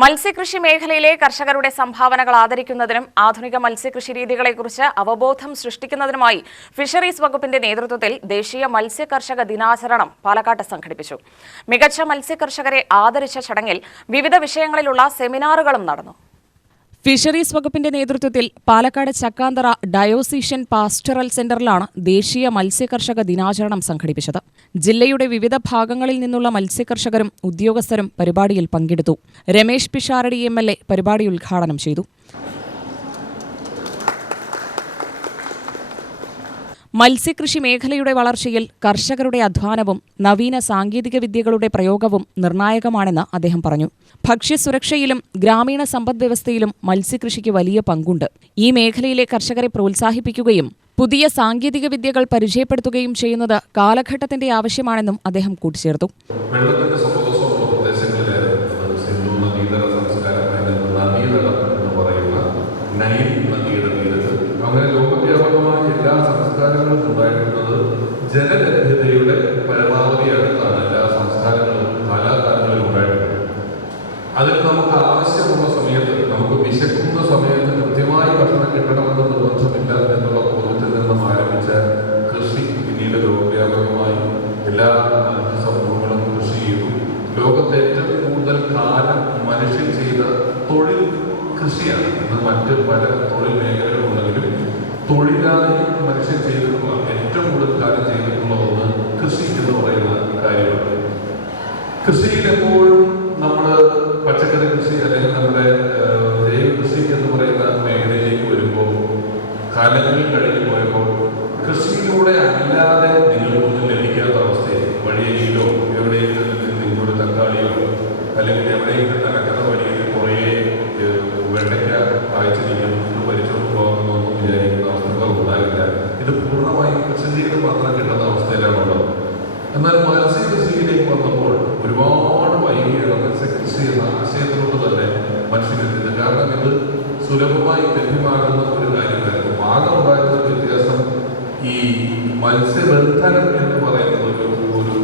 മത്സ്യകൃഷി മേഖലയിലെ കർഷകരുടെ സംഭാവനകൾ ആദരിക്കുന്നതിനും ആധുനിക മത്സ്യകൃഷി രീതികളെക്കുറിച്ച് അവബോധം സൃഷ്ടിക്കുന്നതിനുമായി ഫിഷറീസ് വകുപ്പിന്റെ നേതൃത്വത്തിൽ ദേശീയ മത്സ്യ കർഷക ദിനാചരണം പാലക്കാട്ട് സംഘടിപ്പിച്ചു. മികച്ച മത്സ്യകർഷകരെ ആദരിച്ച ചടങ്ങിൽ വിവിധ വിഷയങ്ങളിലുള്ള സെമിനാറുകളും നടന്നു. ഫിഷറീസ് വകുപ്പിന്റെ നേതൃത്വത്തിൽ പാലക്കാട് ചക്കാന്തറ ഡയോസീഷ്യൻ പാസ്റ്ററൽ സെന്ററിലാണ് ദേശീയ മത്സ്യകർഷക ദിനാചരണം സംഘടിപ്പിച്ചത്. ജില്ലയുടെ വിവിധ ഭാഗങ്ങളിൽ നിന്നുള്ള മത്സ്യകർഷകരും ഉദ്യോഗസ്ഥരും പരിപാടിയിൽ പങ്കെടുത്തു. രമേശ് പിഷാരടി MLA പരിപാടി ഉദ്ഘാടനം ചെയ്തു. മത്സ്യകൃഷി മേഖലയുടെ വളർച്ചയിൽ കർഷകരുടെ അധ്വാനവും നവീന സാങ്കേതിക വിദ്യകളുടെ പ്രയോഗവും നിർണായകമാണെന്ന് അദ്ദേഹം പറഞ്ഞു. ഭക്ഷ്യസുരക്ഷയിലും ഗ്രാമീണ സമ്പദ്വ്യവസ്ഥയിലും മത്സ്യകൃഷിക്ക് വലിയ പങ്കുണ്ട്. ഈ മേഖലയിലെ കർഷകരെ പ്രോത്സാഹിപ്പിക്കുകയും പുതിയ സാങ്കേതിക വിദ്യകൾ പരിചയപ്പെടുത്തുകയും ചെയ്യുന്നത് കാലഘട്ടത്തിന്റെ ആവശ്യമാണെന്നും അദ്ദേഹം കൂട്ടിച്ചേർത്തു. ജലലഭ്യതയുടെ പരമാവധി അടുത്താണ് എല്ലാ സംസ്കാരങ്ങളും കാലാകാലങ്ങളിലും ഉണ്ടായിട്ടുള്ളത്. അതിൽ നമുക്ക് ആവശ്യമുള്ള സമയത്ത്, നമുക്ക് വിശക്കുന്ന സമയത്ത് കൃത്യമായി ഭക്ഷണം കിട്ടണമെന്ന് നിർബന്ധമില്ല എന്നുള്ള ബോധത്തിൽ നിന്നും ആരംഭിച്ച കൃഷി പിന്നീട് ലോകവ്യാപകമായി എല്ലാ സമൂഹങ്ങളും കൃഷി ചെയ്തു. ലോകത്തെ ഏറ്റവും കൂടുതൽ കാലം മനുഷ്യൻ ചെയ്ത തൊഴിൽ കൃഷിയാണ്. ഇന്ന് മറ്റ് പല തൊഴിൽ മേഖലകളുണ്ടെങ്കിലും തൊഴിലായി മനുഷ്യൻ ചെയ്തിട്ടുള്ള ഏറ്റവും കൂടുതൽ കാലം ചെയ്തിട്ടുള്ള ഒന്ന് കൃഷി എന്ന് പറയുന്ന കാര്യമാണ്. കൃഷിയിൽ എപ്പോഴും നമ്മൾ പച്ചക്കറി കൃഷി അല്ലെങ്കിൽ നമ്മുടെ ജൈവ കൃഷി എന്ന് പറയുന്ന മേഖലയിലേക്ക് വരുമ്പോൾ കാലങ്ങൾ കഴിഞ്ഞു പോയപ്പോൾ കൃഷിയിലൂടെ അല്ലാതെ നിങ്ങൾക്ക് ലഭിക്കാത്ത അവസ്ഥയിൽ വഴിയിലോ എവിടെയെങ്കിലും നിങ്ങളുടെ തക്കാളിയോ അല്ലെങ്കിൽ എവിടെയെങ്കിലും നടക്കുന്ന വഴിയിൽ കുറേ വെണ്ടയ്ക്ക കായ്ച്ചിരിക്കുന്നു പരിശോധന പോകാമെന്നൊന്നും വിചാരിക്കുന്ന അവസ്ഥകൾ ഉണ്ടാകില്ല. ഇത് പൂർണ്ണമായും കൃഷി ചെയ്ത് മാത്രം കിട്ടുന്ന അവസ്ഥയിലാണുള്ളത്. എന്നാൽ മത്സ്യകൃഷിയിലേക്ക് വന്നപ്പോൾ ഒരുപാട് വൈകിയാണ് മത്സ്യകൃഷി എന്ന ആശയത്തിലോട്ട് തന്നെ മനുഷ്യനെത്തിയത്. കാരണം ഇത് സുലഭമായി ലഭ്യമാകുന്ന ഒരു കാര്യമായിരുന്നു. ആകെയുണ്ടായിരുന്ന വ്യത്യാസം ഈ മത്സ്യബന്ധനം എന്ന് പറയുന്നത് ഒരു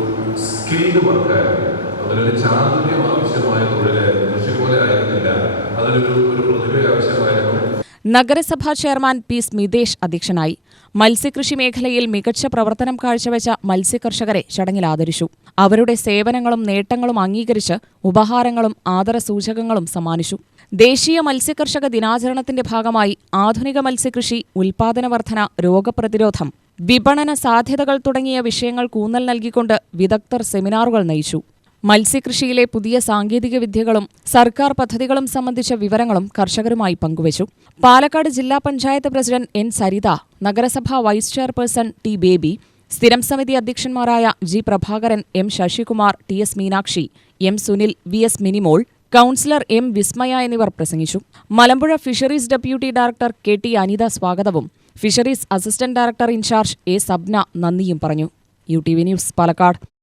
സ്കിൽഡ് വർക്കായിരുന്നു. അതിനൊരു ചാതുര്യം ആവശ്യമായ തൊഴിലായിരുന്നു. കൃഷി പോലെ ആയിരുന്നില്ല. അതിനൊരു പ്രതിഭ ആവശ്യമായിരുന്നു. നഗരസഭാ ചെയർമാൻ P. സ്മിതേഷ് അധ്യക്ഷനായി. മത്സ്യകൃഷി മേഖലയിൽ മികച്ച പ്രവർത്തനം കാഴ്ചവെച്ച മത്സ്യകർഷകരെ ചടങ്ങിൽ ആദരിച്ചു. അവരുടെ സേവനങ്ങളും നേട്ടങ്ങളും അംഗീകരിച്ച് ഉപഹാരങ്ങളും ആദരസൂചകങ്ങളും സമ്മാനിച്ചു. ദേശീയ മത്സ്യകർഷക ദിനാചരണത്തിന്റെ ഭാഗമായി ആധുനിക മത്സ്യകൃഷി, ഉൽപാദന വർധന, രോഗപ്രതിരോധം, വിപണന സാധ്യതകൾ തുടങ്ങിയ വിഷയങ്ങൾക്ക് ഊന്നൽ നൽകിക്കൊണ്ട് വിദഗ്ധർ സെമിനാറുകൾ നയിച്ചു. മത്സ്യകൃഷിയിലെ പുതിയ സാങ്കേതിക വിദ്യകളും സർക്കാർ പദ്ധതികളും സംബന്ധിച്ച വിവരങ്ങളും കർഷകരുമായി പങ്കുവച്ചു. പാലക്കാട് ജില്ലാ പഞ്ചായത്ത് പ്രസിഡന്റ് N. സരിത, നഗരസഭാ വൈസ് ചെയർപേഴ്സൺ T. ബേബി, സ്ഥിരം സമിതി അധ്യക്ഷന്മാരായ G. Prabhakaran, M. Sasikumar, T. S. Meenakshi, M. Sunil, V. S. Minimol, councillor M. Vismaya എന്നിവർ പ്രസംഗിച്ചു. Malampuzha fisheries deputy director K. T. Anitha സ്വാഗതവും fisheries assistant director in charge A. Sabna നന്ദിയും പറഞ്ഞു. UTV news Palakkad.